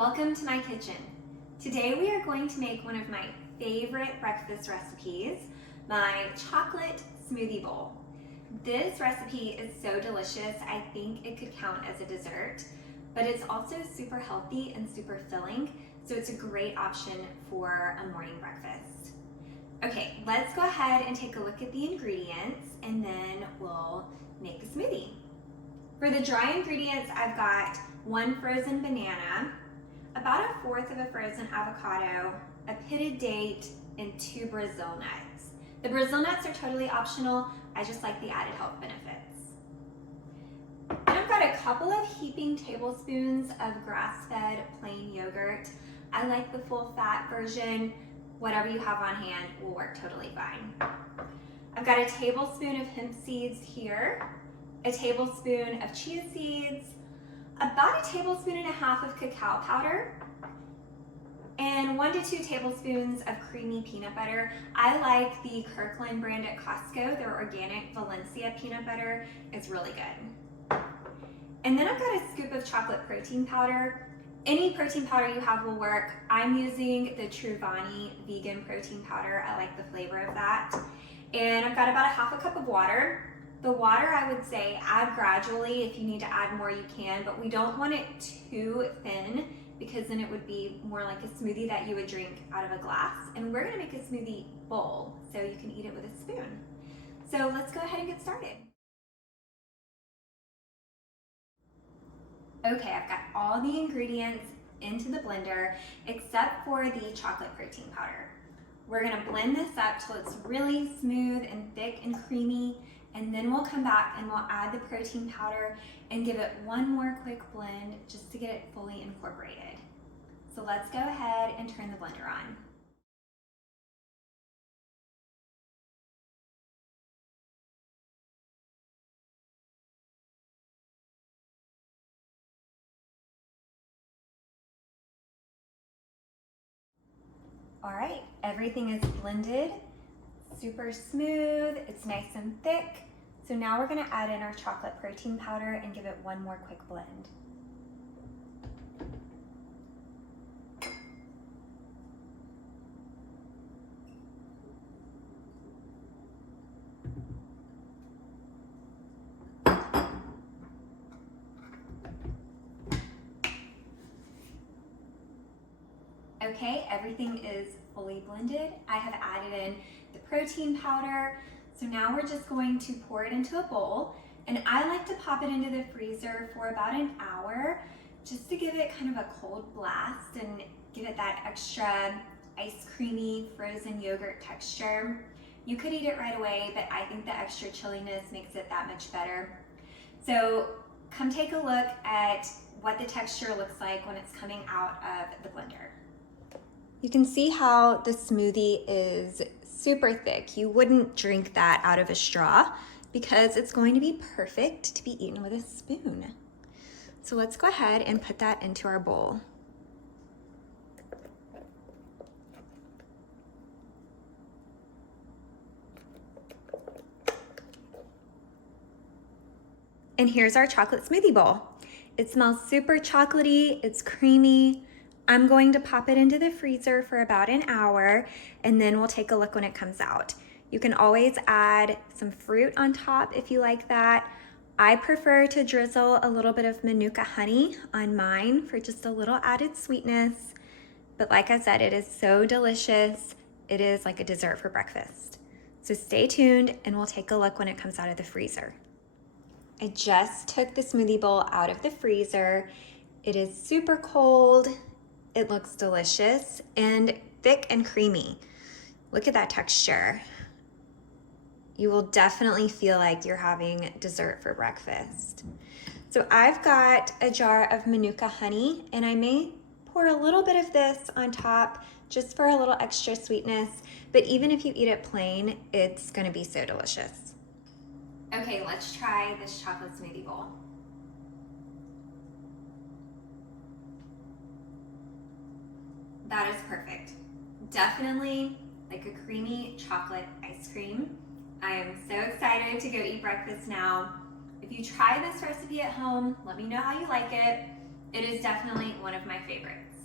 Welcome to my kitchen. Today we are going to make one of my favorite breakfast recipes, my chocolate smoothie bowl. This recipe is so delicious, I think it could count as a dessert, but it's also super healthy and super filling, so it's a great option for a morning breakfast. Okay, let's go ahead and take a look at the ingredients and then we'll make the smoothie. For the dry ingredients, I've got 1 frozen banana, about 1/4 of a frozen avocado, a pitted date, and 2 Brazil nuts. The Brazil nuts are totally optional. I just like the added health benefits. Then I've got a couple of heaping tablespoons of grass-fed plain yogurt. I like the full fat version. Whatever you have on hand will work totally fine. I've got a tablespoon of hemp seeds here, a tablespoon of chia seeds, about 1.5 tablespoons of cacao powder, and 1 to 2 tablespoons of creamy peanut butter. I like the Kirkland brand at Costco. Their organic Valencia peanut butter is really good. And then I've got a scoop of chocolate protein powder. Any protein powder you have will work. I'm using the Truvani vegan protein powder. I like the flavor of that. And I've got about 1/2 cup of water. The water, I would say, add gradually. If you need to add more, you can, but we don't want it too thin because then it would be more like a smoothie that you would drink out of a glass. And we're gonna make a smoothie bowl, so you can eat it with a spoon. So let's go ahead and get started. Okay, I've got all the ingredients into the blender except for the chocolate protein powder. We're gonna blend this up till it's really smooth and thick and creamy, and then we'll come back and we'll add the protein powder and give it one more quick blend just to get it fully incorporated. So let's go ahead and turn the blender on. All right, everything is blended, super smooth, it's nice and thick. So now we're gonna add in our chocolate protein powder and give it one more quick blend. Okay, everything is fully blended. I have added in the protein powder. So now we're just going to pour it into a bowl, and I like to pop it into the freezer for about an hour just to give it kind of a cold blast and give it that extra ice creamy frozen yogurt texture. You could eat it right away, but I think the extra chilliness makes it that much better. So come take a look at what the texture looks like when it's coming out of the blender. You can see how the smoothie is super thick. You wouldn't drink that out of a straw because it's going to be perfect to be eaten with a spoon. So let's go ahead and put that into our bowl. And here's our chocolate smoothie bowl. It smells super chocolatey, it's creamy. I'm going to pop it into the freezer for about an hour, and then we'll take a look when it comes out. You can always add some fruit on top if you like that. I prefer to drizzle a little bit of Manuka honey on mine for just a little added sweetness. But like I said, it is so delicious. It is like a dessert for breakfast. So stay tuned and we'll take a look when it comes out of the freezer. I just took the smoothie bowl out of the freezer. It is super cold. It looks delicious and thick and creamy. Look at that texture. You will definitely feel like you're having dessert for breakfast. So I've got a jar of Manuka honey, and I may pour a little bit of this on top just for a little extra sweetness, but even if you eat it plain, it's gonna be so delicious. Okay, let's try this chocolate smoothie bowl. That is perfect. Definitely like a creamy chocolate ice cream. I am so excited to go eat breakfast now. If you try this recipe at home, let me know how you like it. It is definitely one of my favorites.